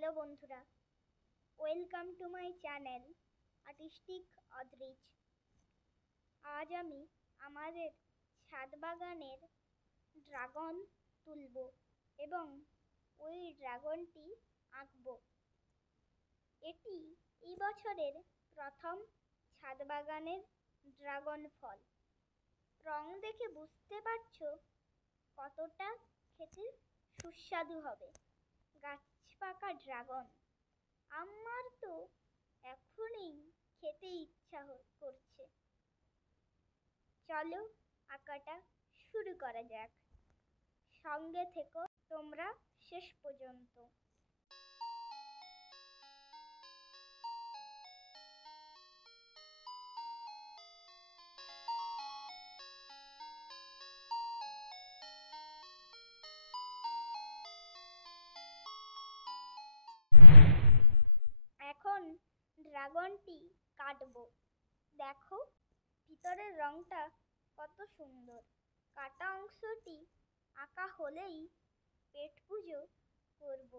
Hello বন্ধুরা, welcome to my channel artistic অদরিচ। আজ আমি আমাদের ছাদ বাগানের ড্রাগন তুলব এবং ওই ড্রাগনটি আঁকব। এটি এই বছরের প্রথম ছাদ বাগানের ড্রাগন ফল। রং দেখে বুঝতে পারছো কতটা খেতে সুস্বাদু হবে। গাছ পাকা ড্রাগন, আমার তো এখনই খেতে ইচ্ছা করছে। চলো আঁকাটা শুরু করা যাক। সঙ্গে থেকো তোমরা শেষ পর্যন্ত। এখন ড্রাগনটি কাটবো। দেখো ভিতরের রংটা কত সুন্দর। কাটা অংশটি আঁকা হলেই পেট পুজো করব।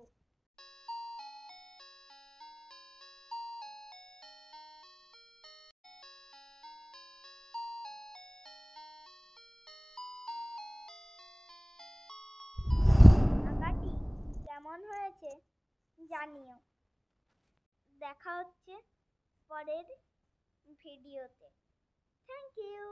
আঁকাটি কেমন হয়েছে জানিও। দেখা হচ্ছে পরের ভিডিওতে। Thank you.